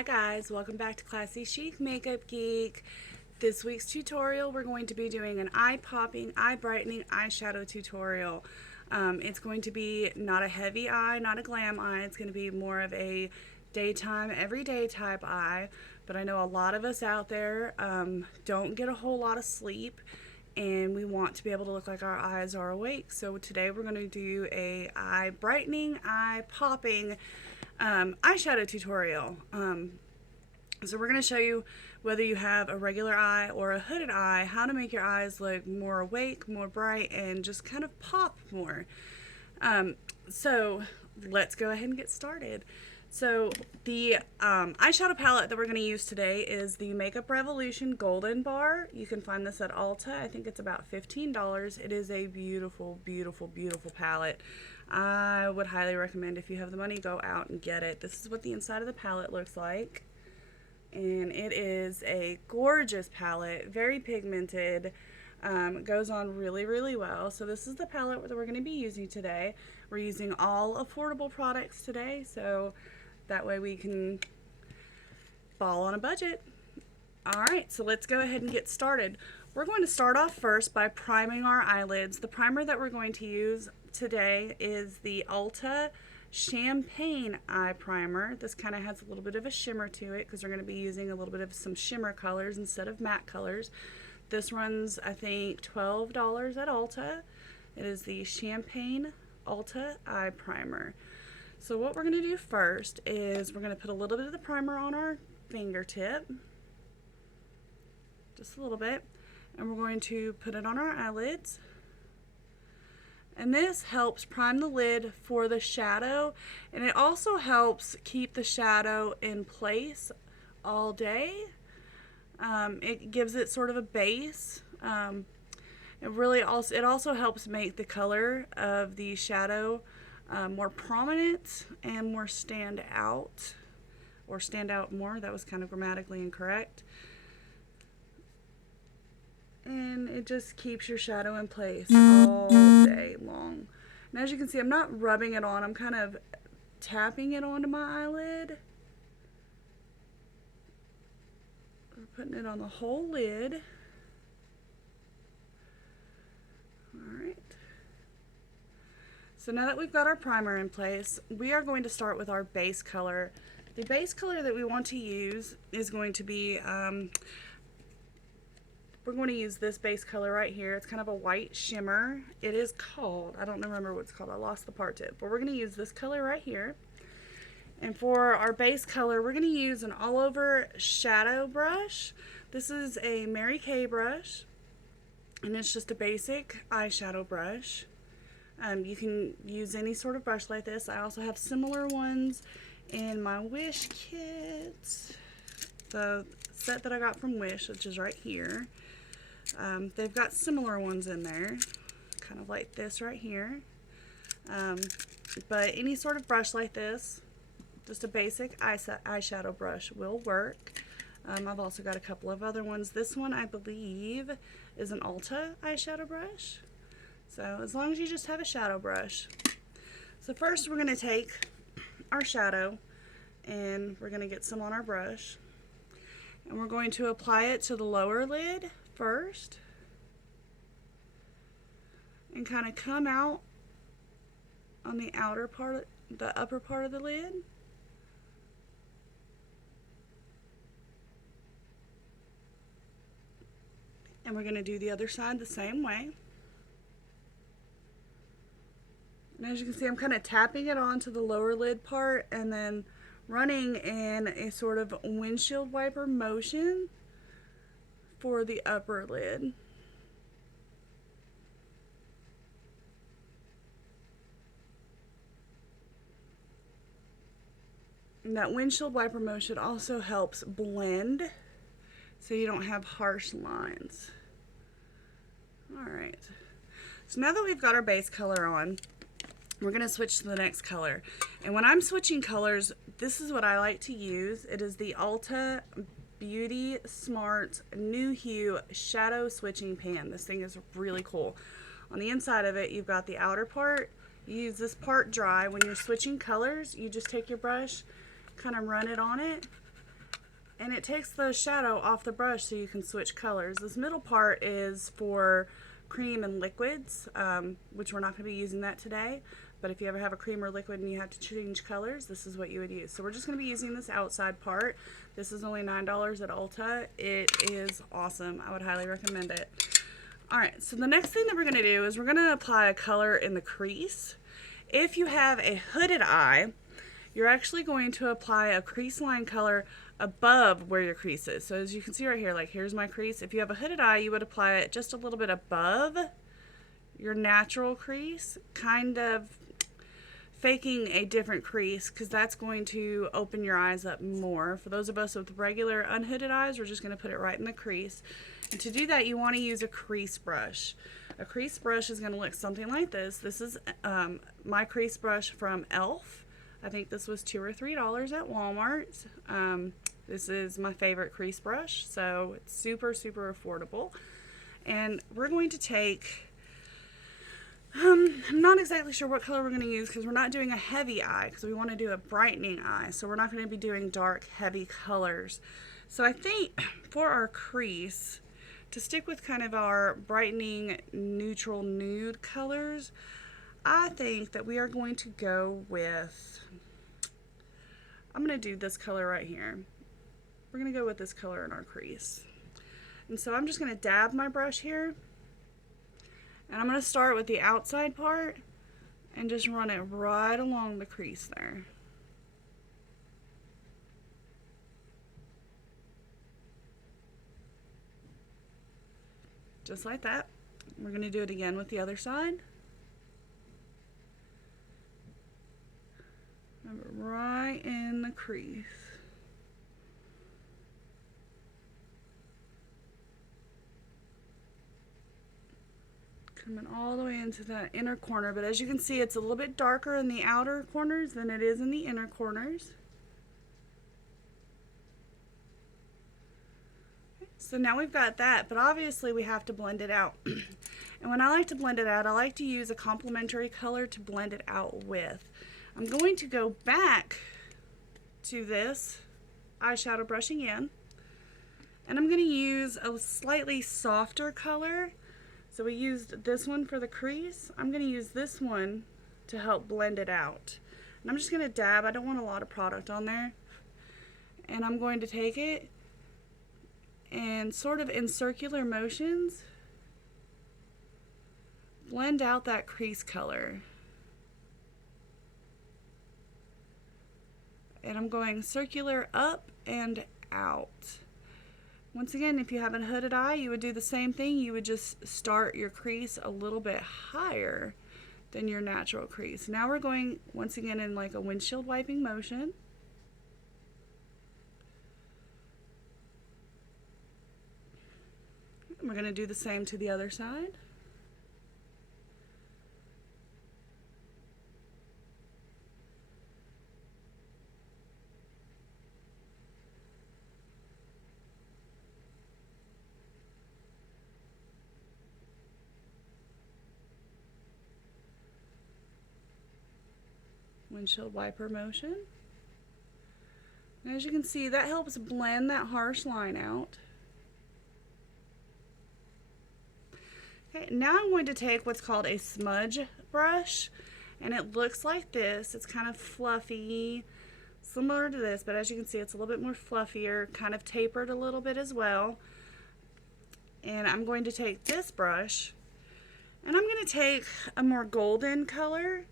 Hi guys, welcome back to Classy Chic Makeup Geek. This week's tutorial we're going to be doing an eye popping, eye brightening eyeshadow tutorial. It's going to be not a heavy eye, not a glam eye. It's going to be more of a daytime, everyday type eye. But I know a lot of us out there don't get a whole lot of sleep, and we want to be able to look like our eyes are awake. So today we're going to do a eye brightening, eye popping eyeshadow tutorial. So we're going to show you, whether you have a regular eye or a hooded eye, how to make your eyes look more awake, more bright, and just kind of pop more. So let's go ahead and get started. So the eyeshadow palette that we're going to use today is the Makeup Revolution Golden Bar. You can find this at Ulta. I think it's about $15. It is a beautiful, beautiful, beautiful palette. I would highly recommend, if you have the money, go out and get it. This is what the inside of the palette looks like. And it is a gorgeous palette, very pigmented, goes on really, really well. So this is the palette that we're going to be using today. We're using all affordable products today, so that way we can ball on a budget. Alright, so let's go ahead and get started. We're going to start off first by priming our eyelids. The primer that we're going to use today is the Ulta Champagne Eye Primer. This kind of has a little bit of a shimmer to it because we're going to be using a little bit of some shimmer colors instead of matte colors. This runs, I think, $12 at Ulta. It is the Champagne Ulta Eye Primer. So what we're going to do first is we're going to put a little bit of the primer on our fingertip. Just a little bit. And we're going to put it on our eyelids. And this helps prime the lid for the shadow, and it also helps keep the shadow in place all day. It gives it sort of a base. It also helps make the color of the shadow more prominent and more stand out, or stand out more. That was kind of grammatically incorrect. And it just keeps your shadow in place all day long. And as you can see, I'm not rubbing it on, I'm kind of tapping it onto my eyelid. I'm putting it on the whole lid. Alright. So now that we've got our primer in place, we are going to start with our base color. The base color that we want to use is going to be we're going to use this base color right here. It's kind of a white shimmer. It is called, I don't remember what it's called, I lost the part tip, but we're going to use this color right here. And for our base color, we're going to use an all over shadow brush. This is a Mary Kay brush, and it's just a basic eyeshadow brush. You can use any sort of brush like this. I also have similar ones in my Wish kit, the set that I got from Wish, which is right here. They've got similar ones in there, kind of like this right here. But any sort of brush like this, just a basic eyeshadow brush, will work. I've also got a couple of other ones. This one, I believe, is an Ulta eyeshadow brush. So as long as you just have a shadow brush. So first we're going to take our shadow and we're going to get some on our brush. And we're going to apply it to the lower lid first and kind of come out on the outer part, the upper part of the lid. And we're going to do the other side the same way. And as you can see, I'm kind of tapping it onto the lower lid part and then running in a sort of windshield wiper motion for the upper lid. And that windshield wiper motion also helps blend so you don't have harsh lines. Alright, so now that we've got our base color on, we're going to switch to the next color. And when I'm switching colors, this is what I like to use. It is the Ulta Beauty Smart New Hue Shadow Switching Pan. This thing is really cool. On the inside of it, you've got the outer part. You use this part dry. When you're switching colors, you just take your brush, kind of run it on it, and it takes the shadow off the brush so you can switch colors. This middle part is for cream and liquids, which we're not going to be using that today, but if you ever have a cream or liquid and you have to change colors, this is what you would use. So we're just going to be using this outside part. This is only $9 at Ulta. It is awesome. I would highly recommend it. Alright, so the next thing that we're going to do is we're going to apply a color in the crease. If you have a hooded eye, you're actually going to apply a crease line color above where your crease is. So as you can see right here, like here's my crease. If you have a hooded eye, you would apply it just a little bit above your natural crease, kind of faking a different crease, because that's going to open your eyes up more. For those of us with regular unhooded eyes, we're just going to put it right in the crease. And to do that, you want to use a crease brush. A crease brush is going to look something like this. This is my crease brush from e.l.f. I think this was $2 or $3 at Walmart. This is my favorite crease brush, so it's super, super affordable. And we're going to take, I'm not exactly sure what color we're going to use because we're not doing a heavy eye, because we want to do a brightening eye. So we're not going to be doing dark, heavy colors. So I think for our crease, to stick with kind of our brightening neutral nude colors, I think that we are going to go with, I'm going to do this color right here. We're going to go with this color in our crease. And so I'm just going to dab my brush here. And I'm going to start with the outside part and just run it right along the crease there. Just like that. We're going to do it again with the other side. Right in the crease. Coming all the way into that inner corner, but as you can see, it's a little bit darker in the outer corners than it is in the inner corners. So now we've got that, but obviously we have to blend it out. And when I like to blend it out, I like to use a complementary color to blend it out with. I'm going to go back to this eyeshadow brush again, and I'm going to use a slightly softer color. So we used this one for the crease. I'm going to use this one to help blend it out. And I'm just going to dab. I don't want a lot of product on there. And I'm going to take it and sort of in circular motions blend out that crease color. And I'm going circular up and out. Once again, if you have a hooded eye, you would do the same thing. You would just start your crease a little bit higher than your natural crease. Now we're going once again in like a windshield wiping motion. And we're going to do the same to the other side. Windshield wiper motion. And as you can see, that helps blend that harsh line out. Okay, now I'm going to take what's called a smudge brush, and it looks like this. It's kind of fluffy, similar to this, but as you can see, it's a little bit more fluffier, kind of tapered a little bit as well. And I'm going to take this brush, and I'm going to take a more golden color.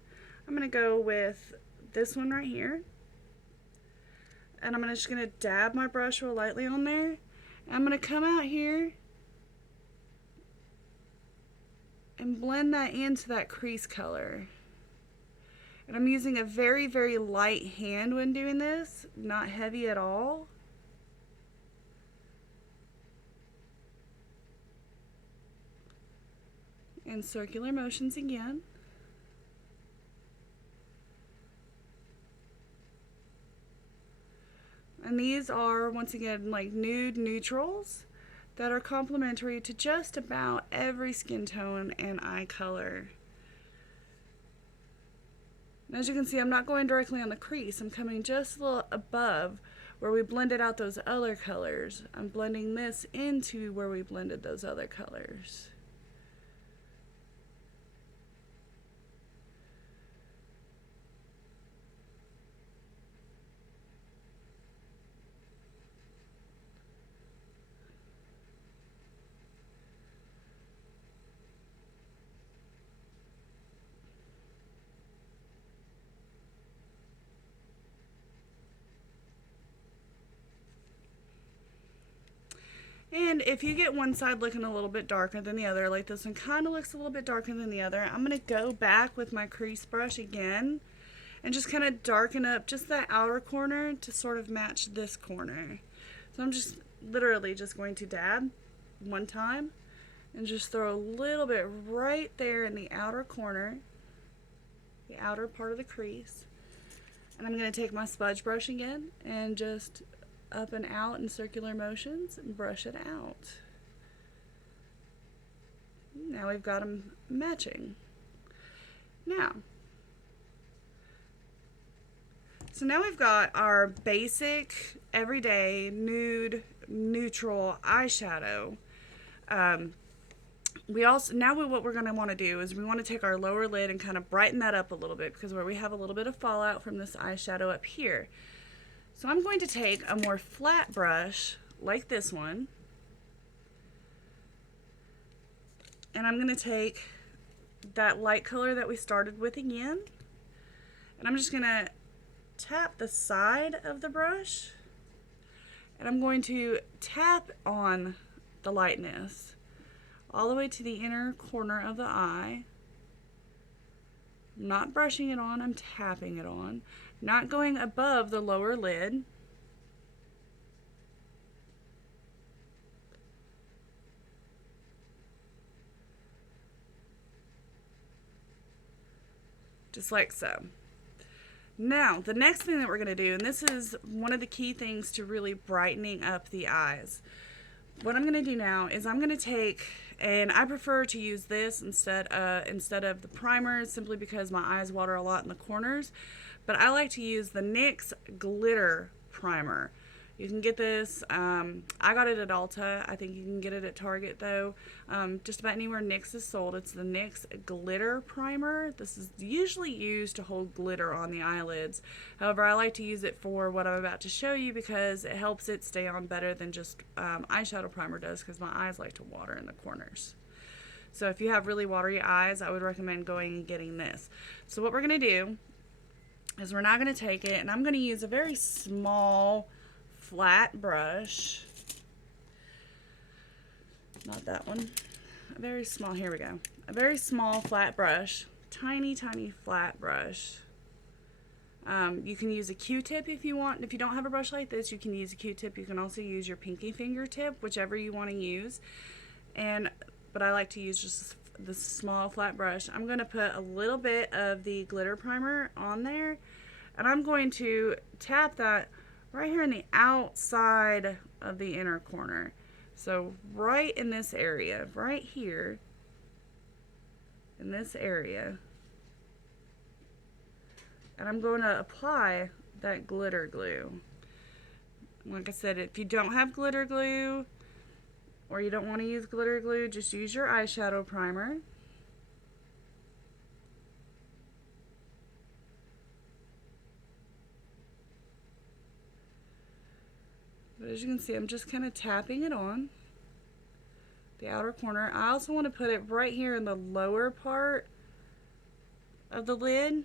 I'm going to go with this one right here. And I'm just going to dab my brush real lightly on there. And I'm going to come out here and blend that into that crease color. And I'm using a very, very light hand when doing this, not heavy at all. And circular motions again. And these are, once again, like nude neutrals that are complementary to just about every skin tone and eye color. And as you can see, I'm not going directly on the crease. I'm coming just a little above where we blended out those other colors. I'm blending this into where we blended those other colors. And if you get one side looking a little bit darker than the other, like this one kind of looks a little bit darker than the other, I'm going to go back with my crease brush again and just kind of darken up just that outer corner to sort of match this corner. So I'm just literally just going to dab one time and just throw a little bit right there in the outer corner, the outer part of the crease. And I'm going to take my smudge brush again and just up and out in circular motions and brush it out. Now we've got them matching. So now we've got our basic, everyday, nude, neutral eyeshadow. What we're going to want to do is we want to take our lower lid and kind of brighten that up a little bit, because where we have a little bit of fallout from this eyeshadow up here. So I'm going to take a more flat brush like this one, and I'm going to take that light color that we started with again, and I'm just going to tap the side of the brush, and I'm going to tap on the lightness all the way to the inner corner of the eye. I'm not brushing it on, I'm tapping it on. Not going above the lower lid. Just like so. Now, the next thing that we're going to do, and this is one of the key things to really brightening up the eyes. What I'm going to do now is I'm going to take, and I prefer to use this instead of the primer, simply because my eyes water a lot in the corners. But I like to use the NYX Glitter Primer. You can get this, I got it at Ulta. I think you can get it at Target though. Just about anywhere NYX is sold. It's the NYX Glitter Primer. This is usually used to hold glitter on the eyelids. However, I like to use it for what I'm about to show you because it helps it stay on better than just eyeshadow primer does, because my eyes like to water in the corners. So if you have really watery eyes, I would recommend going and getting this. So what we're going to do is we're not going to take it, and I'm going to use a very small flat brush. Not that one. A very small, here we go. A very small flat brush. Tiny, tiny flat brush. You can use a Q-tip if you want. If you don't have a brush like this, you can use a Q-tip. You can also use your pinky finger tip, whichever you want to use. But I like to use just this small flat brush. I'm going to put a little bit of the glitter primer on there, and I'm going to tap that right here in the outside of the inner corner. So right in this area, right here in this area. And I'm going to apply that glitter glue. Like I said, if you don't have glitter glue, or you don't want to use glitter glue, just use your eyeshadow primer. But as you can see, I'm just kind of tapping it on the outer corner. I also want to put it right here in the lower part of the lid.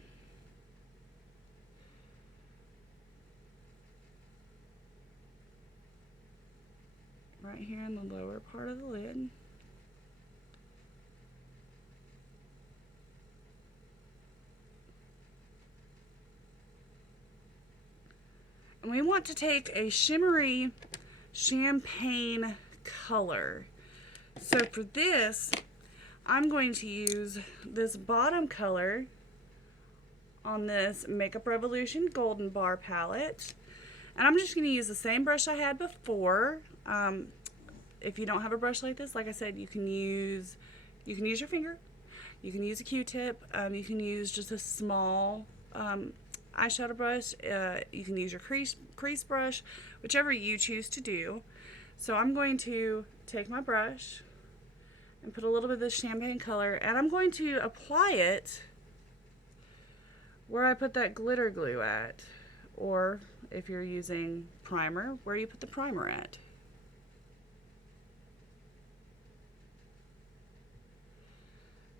Right here in the lower part of the lid. And we want to take a shimmery champagne color. So for this, I'm going to use this bottom color on this Makeup Revolution Golden Bar palette. And I'm just going to use the same brush I had before. If you don't have a brush like this, like I said, you can use your finger. You can use a Q-tip. You can use just a small eyeshadow brush. You can use your crease brush, whichever you choose to do. So I'm going to take my brush and put a little bit of this champagne color, and I'm going to apply it where I put that glitter glue at, or if you're using primer, where you put the primer at.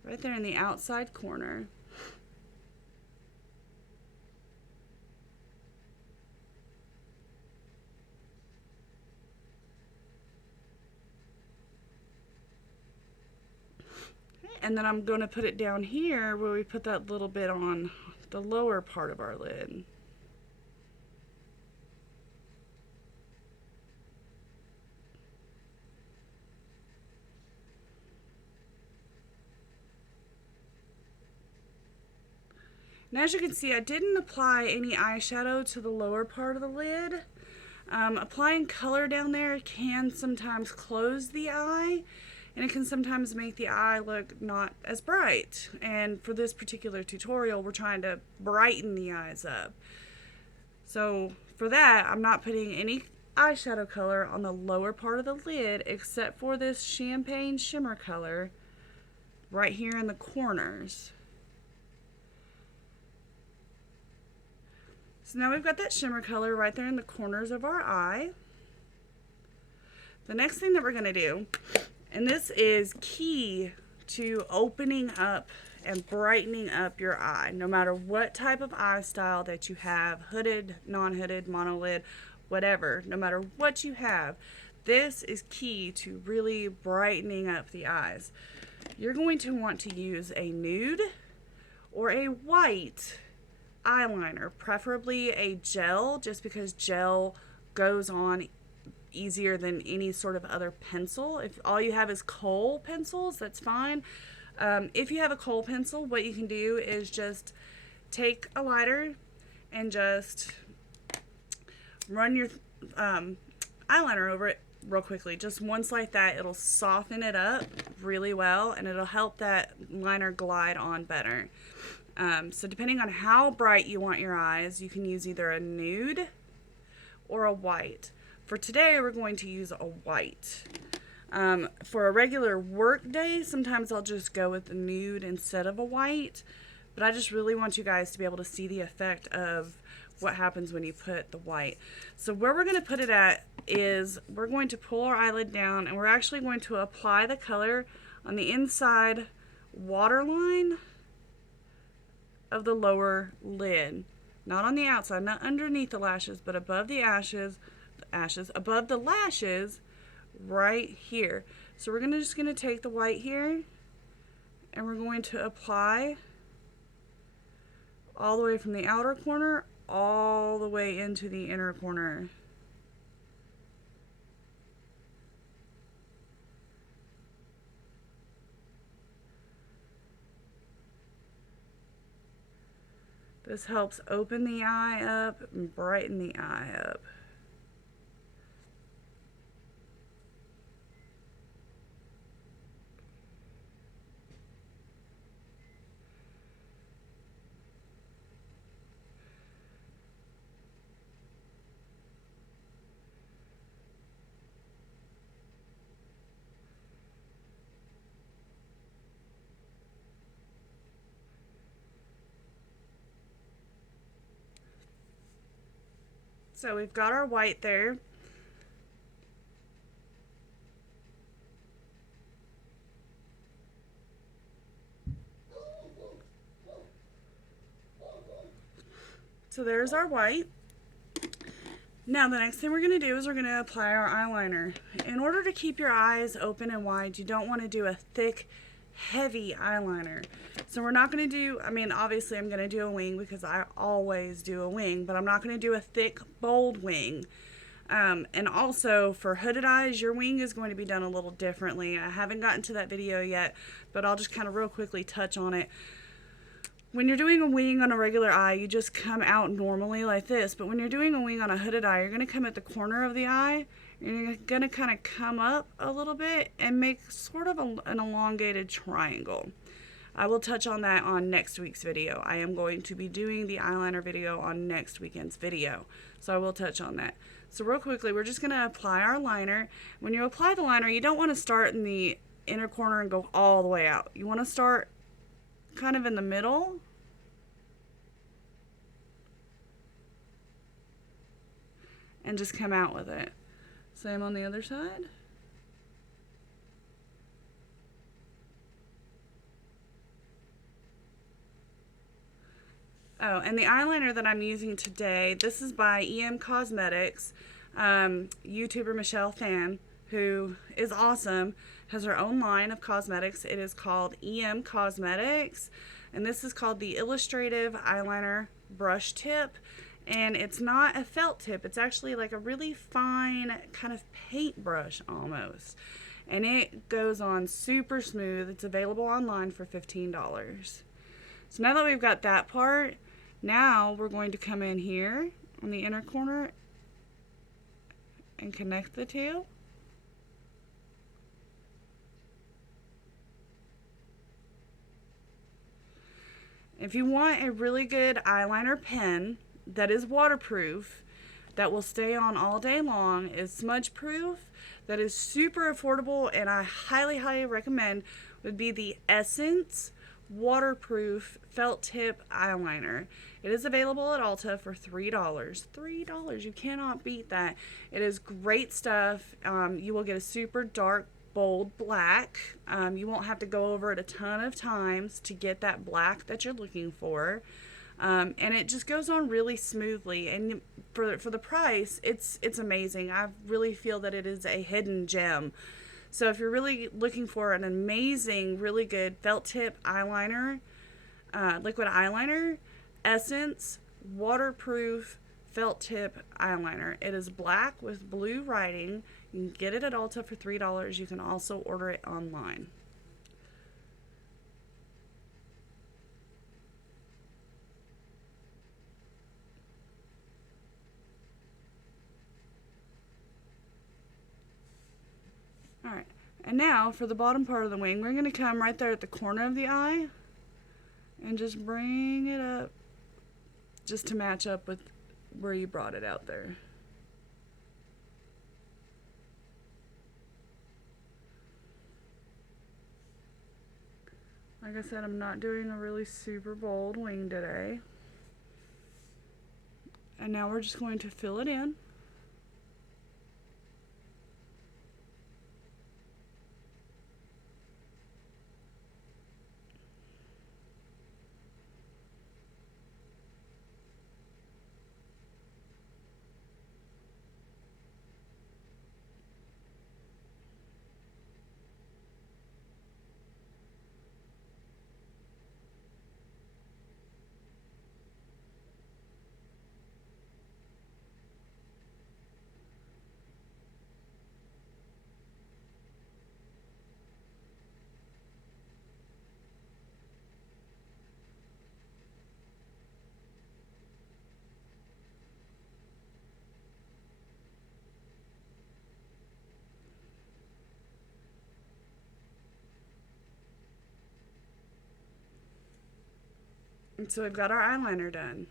Right there in the outside corner. And then I'm going to put it down here where we put that little bit on the lower part of our lid. And as you can see, I didn't apply any eyeshadow to the lower part of the lid. Applying color down there can sometimes close the eye, and it can sometimes make the eye look not as bright. And for this particular tutorial, we're trying to brighten the eyes up. So for that, I'm not putting any eyeshadow color on the lower part of the lid except for this champagne shimmer color right here in the corners. So now we've got that shimmer color right there in the corners of our eye. The next thing that we're going to do, and this is key to opening up and brightening up your eye, no matter what type of eye style that you have, hooded, non-hooded, monolid, whatever, no matter what you have, this is key to really brightening up the eyes. You're going to want to use a nude or a white eyeliner, preferably a gel, just because gel goes on easier than any sort of other pencil. If all you have is kohl pencils, that's fine. If you have a kohl pencil, what you can do is just take a lighter and just run your eyeliner over it real quickly. Just once like that, it'll soften it up really well, and it'll help that liner glide on better. So depending on how bright you want your eyes, you can use either a nude or a white. For today, we're going to use a white. For a regular work day, sometimes I'll just go with the nude instead of a white, but I just really want you guys to be able to see the effect of what happens when you put the white. So where we're going to put it at is we're going to pull our eyelid down, and we're actually going to apply the color on the inside waterline of the lower lid. Not on the outside, not underneath the lashes, but above the above the lashes right here. So we're just going to take the white here, and we're going to apply all the way from the outer corner all the way into the inner corner. This helps open the eye up and brighten the eye up. So we've got our white there. So there's our white. Now the next thing we're going to do is we're going to apply our eyeliner. In order to keep your eyes open and wide, you don't want to do a thick, heavy eyeliner. So we're not going to do, I mean, obviously I'm going to do a wing because I always do a wing, but I'm not going to do a thick, bold wing. And also for hooded eyes, your wing is going to be done a little differently. I haven't gotten to that video yet, but I'll just kind of real quickly touch on it. When you're doing a wing on a regular eye, you just come out normally like this, but when you're doing a wing on a hooded eye, you're going to come at the corner of the eye, and you're going to kind of come up a little bit and make sort of an elongated triangle. I will touch on that on next week's video. I am going to be doing the eyeliner video on next weekend's video, so I will touch on that. So real quickly, we're just going to apply our liner. When you apply the liner, you don't want to start in the inner corner and go all the way out. You want to start kind of in the middle. And just come out with it. Same on the other side. Oh, and the eyeliner that I'm using today, this is by EM Cosmetics. YouTuber Michelle Fan, who is awesome, has her own line of cosmetics. It is called EM Cosmetics, and this is called the Illustrative Eyeliner Brush Tip. And it's not a felt tip, it's actually like a really fine kind of paintbrush almost. And it goes on super smooth. It's available online for $15. So now that we've got that part, now we're going to come in here on the inner corner and connect the two. If you want a really good eyeliner pen that is waterproof, that will stay on all day long, is smudge proof, that is super affordable, and I highly recommend, would be the Essence waterproof felt tip eyeliner. It is available at Ulta for $3. $3, you cannot beat that. It is great stuff. You will get a super dark, bold black. You won't have to go over it a ton of times to get that black that you're looking for. And it just goes on really smoothly, and for the price, it's amazing. I really feel that it is a hidden gem. So if you're really looking for an amazing, really good felt tip eyeliner, liquid eyeliner, Essence waterproof felt tip eyeliner. It is black with blue writing. You can get it at Ulta for $3. You can also order it online. Alright, and now for the bottom part of the wing, we're going to come right there at the corner of the eye and just bring it up just to match up with where you brought it out there. Like I said, I'm not doing a really super bold wing today. And now we're just going to fill it in. And so we've got our eyeliner done.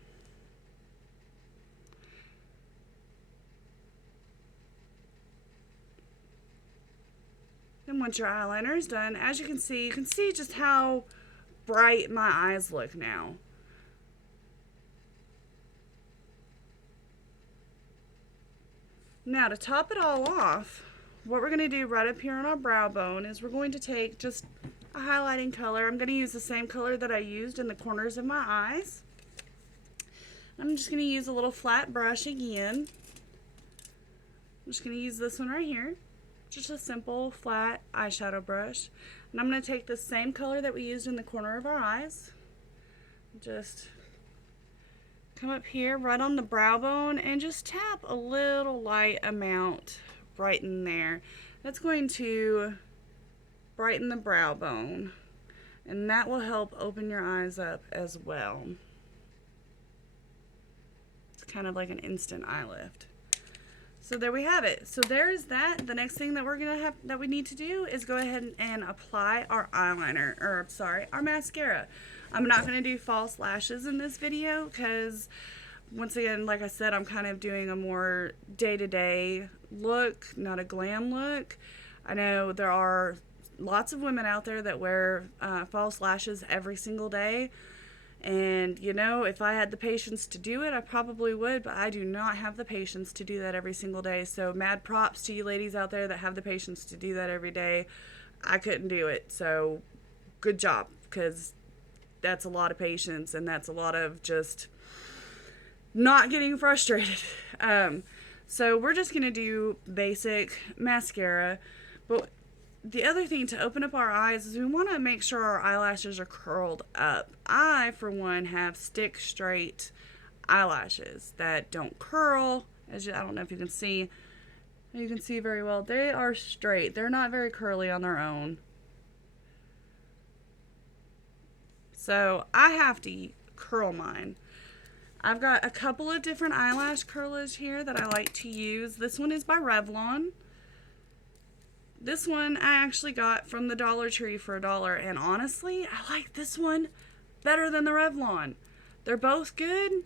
Then once your eyeliner is done, as you can see just how bright my eyes look now. Now to top it all off, what we're going to do right up here on our brow bone is we're going to take just a highlighting color. I'm going to use the same color that I used in the corners of my eyes. I'm just going to use a little flat brush again. I'm just going to use this one right here. Just a simple flat eyeshadow brush. And I'm going to take the same color that we used in the corner of our eyes. Just come up here right on the brow bone and just tap a little light amount right in there. That's going to brighten the brow bone, and that will help open your eyes up as well. It's kind of like an instant eye lift. So there we have it. So there's that. The next thing that we need to do is go ahead and apply our eyeliner, or sorry, our mascara. I'm not going to do false lashes in this video because, once again, like I said, I'm kind of doing a more day-to-day look, not a glam look. I know there are lots of women out there that wear false lashes every single day. And, you know, if I had the patience to do it, I probably would, but I do not have the patience to do that every single day. So mad props to you ladies out there that have the patience to do that every day. I couldn't do it. So good job, because that's a lot of patience, and that's a lot of just not getting frustrated. So we're just going to do basic mascara. But the other thing to open up our eyes is we want to make sure our eyelashes are curled up. I, for one, have stick straight eyelashes that don't curl. I don't know if you can see. You can see very well. They are straight. They're not very curly on their own. So I have to curl mine. I've got a couple of different eyelash curlers here that I like to use. This one is by Revlon. This one I actually got from the Dollar Tree for $1, and honestly, I like this one better than the Revlon. They're both good.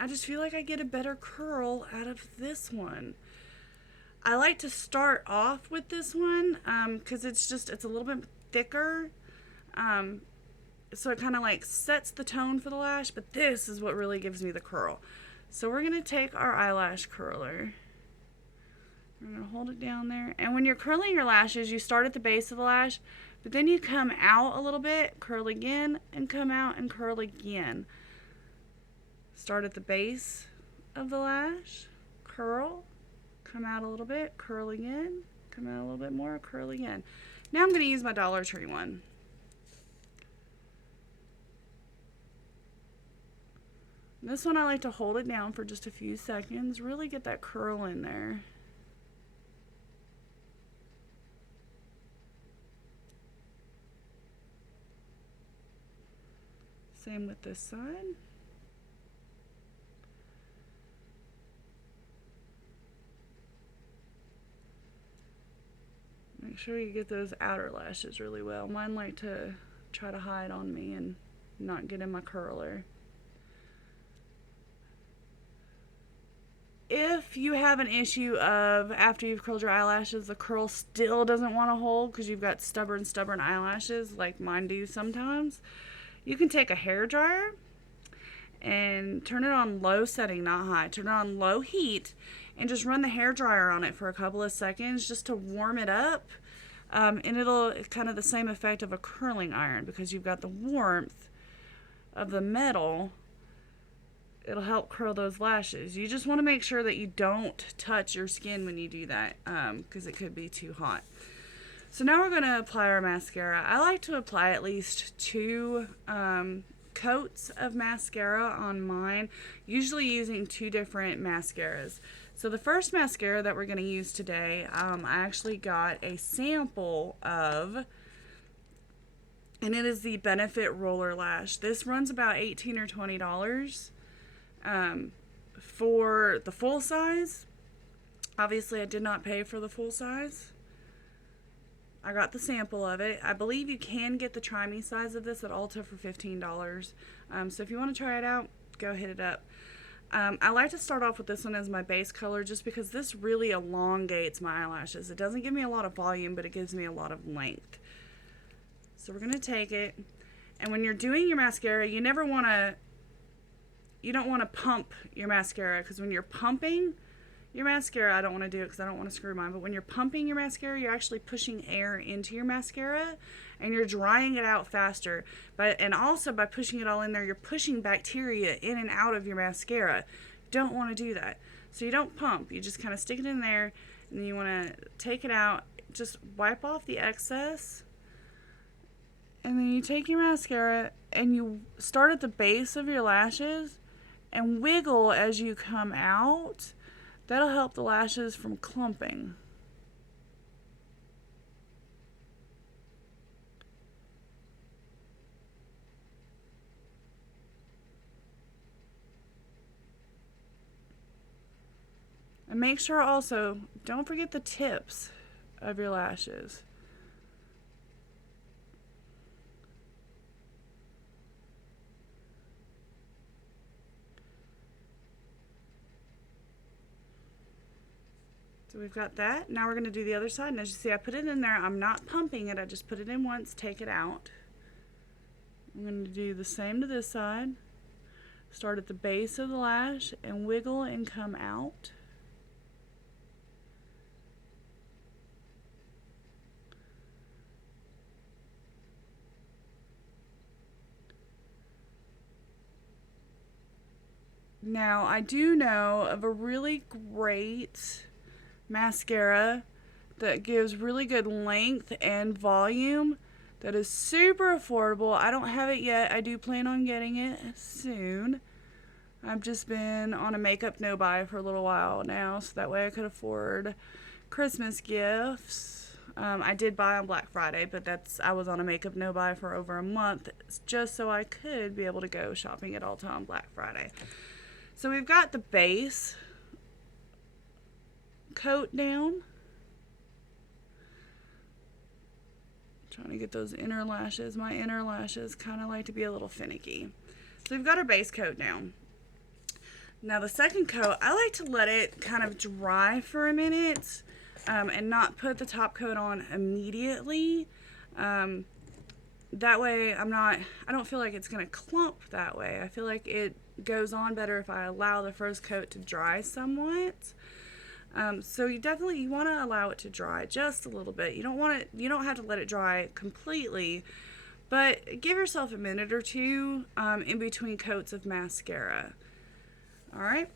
I just feel like I get a better curl out of this one. I like to start off with this one because it's a little bit thicker. So it kind of like sets the tone for the lash, but this is what really gives me the curl. So we're going to take our eyelash curler. We're going to hold it down there. And when you're curling your lashes, you start at the base of the lash, but then you come out a little bit, curl again, and come out and curl again. Start at the base of the lash, curl, come out a little bit, curl again, come out a little bit more, curl again. Now I'm going to use my Dollar Tree one. This one I like to hold it down for just a few seconds, really get that curl in there. Same with this side. Make sure you get those outer lashes really well. Mine like to try to hide on me and not get in my curler. If you have an issue of after you've curled your eyelashes, the curl still doesn't want to hold because you've got stubborn eyelashes like mine do sometimes, you can take a hairdryer and turn it on low setting, not high. Turn it on low heat and just run the hairdryer on it for a couple of seconds just to warm it up. And it'll kind of the same effect of a curling iron because you've got the warmth of the metal. It'll help curl those lashes. You just want to make sure that you don't touch your skin when you do that because it could be too hot. So now we're going to apply our mascara. I like to apply at least 2 coats of mascara on mine, usually using 2 different mascaras. So the first mascara that we're going to use today, I actually got a sample of, and it is the Benefit Roller Lash. This runs about $18 or $20 for the full size. Obviously, I did not pay for the full size. I got the sample of it. I believe you can get the Try Me size of this at Ulta for $15. So if you want to try it out, go hit it up. I like to start off with this one as my base color just because this really elongates my eyelashes. It doesn't give me a lot of volume, but it gives me a lot of length. So we're going to take it, and when you're doing your mascara, you don't want to pump your mascara, because when you're pumping your mascara, I don't want to do it because I don't want to screw mine, but when you're pumping your mascara, you're actually pushing air into your mascara and you're drying it out faster. And also by pushing it all in there, you're pushing bacteria in and out of your mascara. Don't want to do that. So you don't pump, you just kind of stick it in there, and then you want to take it out, just wipe off the excess, and then you take your mascara and you start at the base of your lashes and wiggle as you come out. That'll help the lashes from clumping. And make sure also, don't forget the tips of your lashes. So we've got that. Now we're going to do the other side. And as you see, I put it in there. I'm not pumping it. I just put it in once, take it out. I'm going to do the same to this side. Start at the base of the lash and wiggle and come out. Now, I do know of a really great mascara that gives really good length and volume that is super affordable. I don't have it yet. I do plan on getting it soon. I've just been on a makeup no buy for a little while now, so that way I could afford Christmas gifts. I did buy on Black Friday, but I was on a makeup no buy for over a month just so I could be able to go shopping at Ulta on Black Friday. So we've got the base coat down. Trying to get those inner lashes. My inner lashes kind of like to be a little finicky. So we've got our base coat down. Now the second coat, I like to let it kind of dry for a minute and not put the top coat on immediately. That way I don't feel like it's going to clump that way. I feel like it goes on better if I allow the first coat to dry somewhat. So you want to allow it to dry just a little bit. You don't have to let it dry completely, but give yourself a minute or two in between coats of mascara. All right.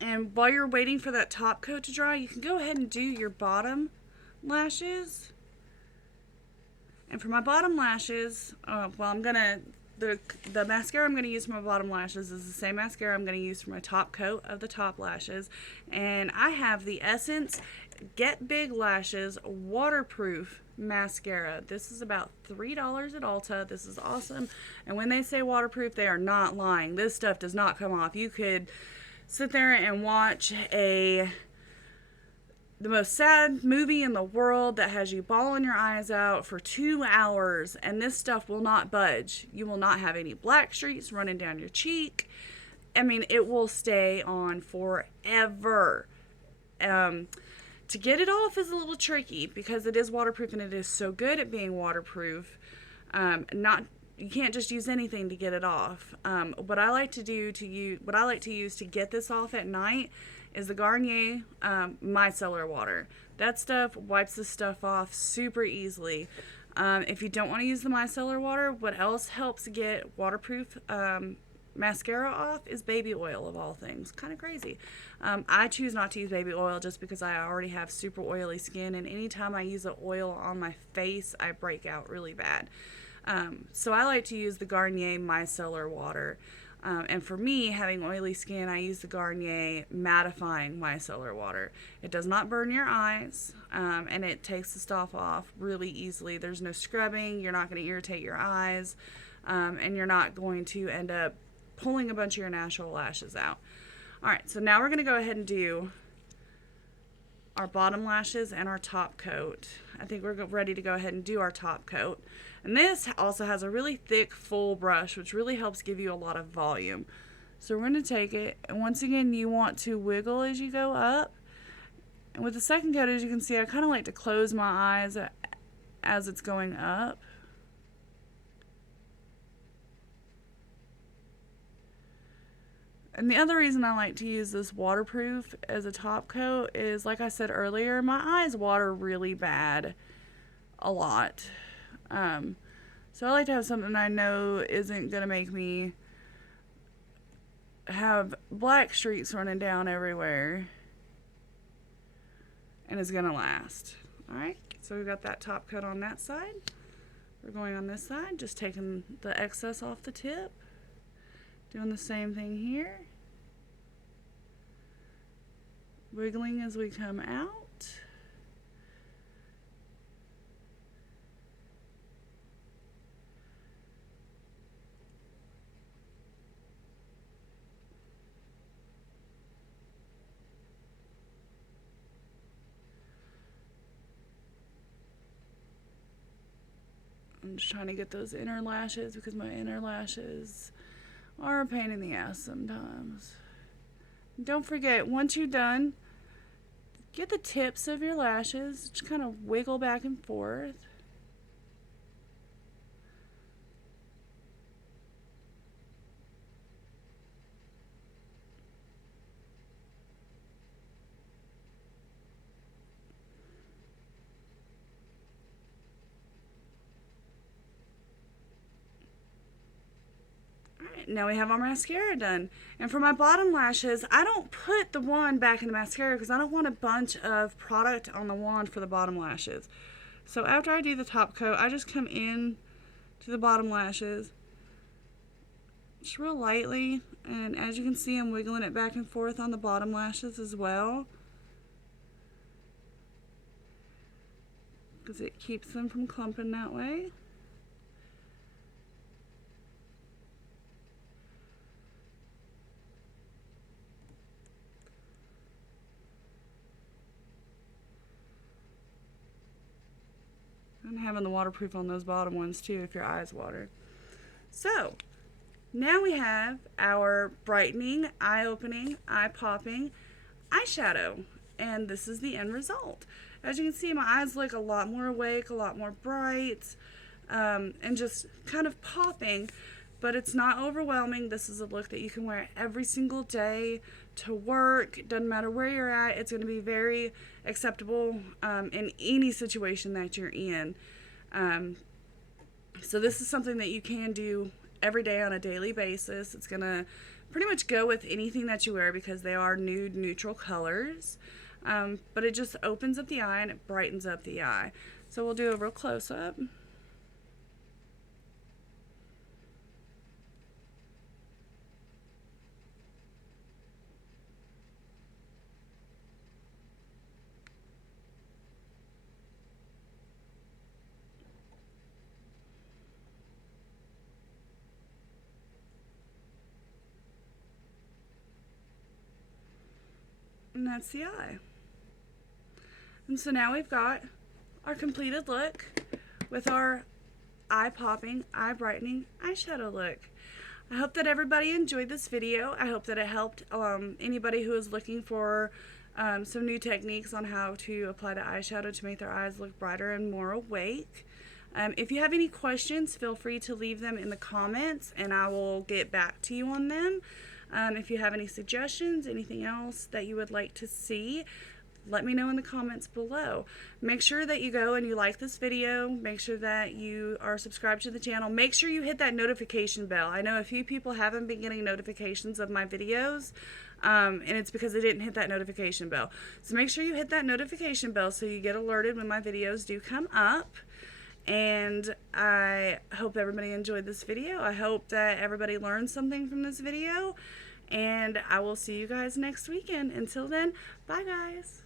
And while you're waiting for that top coat to dry, you can go ahead and do your bottom lashes. And for my bottom lashes, the mascara I'm going to use for my bottom lashes is the same mascara I'm going to use for my top coat of the top lashes. And I have the Essence Get Big Lashes Waterproof Mascara. This is about $3 at Ulta. This is awesome. And when they say waterproof, they are not lying. This stuff does not come off. You could sit there and watch the most sad movie in the world that has you bawling your eyes out for 2 hours, and this stuff will not budge. You will not have any black streaks running down your cheek. I mean, it will stay on forever. To get it off is a little tricky because it is waterproof and it is so good at being waterproof. You can't just use anything to get it off. What I like to use to get this off at night is the Garnier micellar water. That stuff wipes this stuff off super easily. If you don't want to use the micellar water, what else helps get waterproof mascara off is baby oil, of all things. Kind of crazy. I choose not to use baby oil just because I already have super oily skin, and anytime I use the oil on my face, I break out really bad. So I like to use the Garnier micellar water. And for me, having oily skin, I use the Garnier mattifying micellar water. It does not burn your eyes, and it takes the stuff off really easily. There's no scrubbing. You're not going to irritate your eyes, and you're not going to end up pulling a bunch of your natural lashes out. All right, so now we're going to go ahead and do our bottom lashes and our top coat. I think we're ready to go ahead and do our top coat. And this also has a really thick, full brush, which really helps give you a lot of volume. So we're going to take it, and once again, you want to wiggle as you go up. And with the second coat, as you can see, I kind of like to close my eyes as it's going up. And the other reason I like to use this waterproof as a top coat is, like I said earlier, my eyes water really bad a lot. So I like to have something I know isn't going to make me have black streaks running down everywhere and is going to last. Alright, so we've got that top coat on that side. We're going on this side, just taking the excess off the tip. Doing the same thing here. Wiggling as we come out. I'm just trying to get those inner lashes because my inner lashes are a pain in the ass sometimes. Don't forget, once you're done, get the tips of your lashes, just kind of wiggle back and forth. Now we have our mascara done. And for my bottom lashes, I don't put the wand back in the mascara because I don't want a bunch of product on the wand for the bottom lashes. So after I do the top coat, I just come in to the bottom lashes just real lightly, and as you can see, I'm wiggling it back and forth on the bottom lashes as well because it keeps them from clumping that way. And having the waterproof on those bottom ones too if your eyes water. So now we have our brightening, eye-opening, eye-popping eyeshadow, and this is the end result. As you can see, my eyes look a lot more awake, a lot more bright, and just kind of popping, but it's not overwhelming. This is a look that you can wear every single day to work. It doesn't matter where you're at. It's going to be very acceptable in any situation that you're in. So this is something that you can do every day on a daily basis. It's going to pretty much go with anything that you wear because they are nude neutral colors. But it just opens up the eye and it brightens up the eye. So we'll do a real close-up. And that's the eye. And so now we've got our completed look with our eye-popping, eye-brightening eyeshadow look. I hope that everybody enjoyed this video. I hope that it helped anybody who is looking for some new techniques on how to apply the eyeshadow to make their eyes look brighter and more awake. If you have any questions, feel free to leave them in the comments and I will get back to you on them. If you have any suggestions, anything else that you would like to see, let me know in the comments below. Make sure that you go and you like this video. Make sure that you are subscribed to the channel. Make sure you hit that notification bell. I know a few people haven't been getting notifications of my videos, and it's because they didn't hit that notification bell. So make sure you hit that notification bell so you get alerted when my videos do come up. And I hope everybody enjoyed this video. I hope that everybody learned something from this video. And I will see you guys next weekend. Until then, bye guys.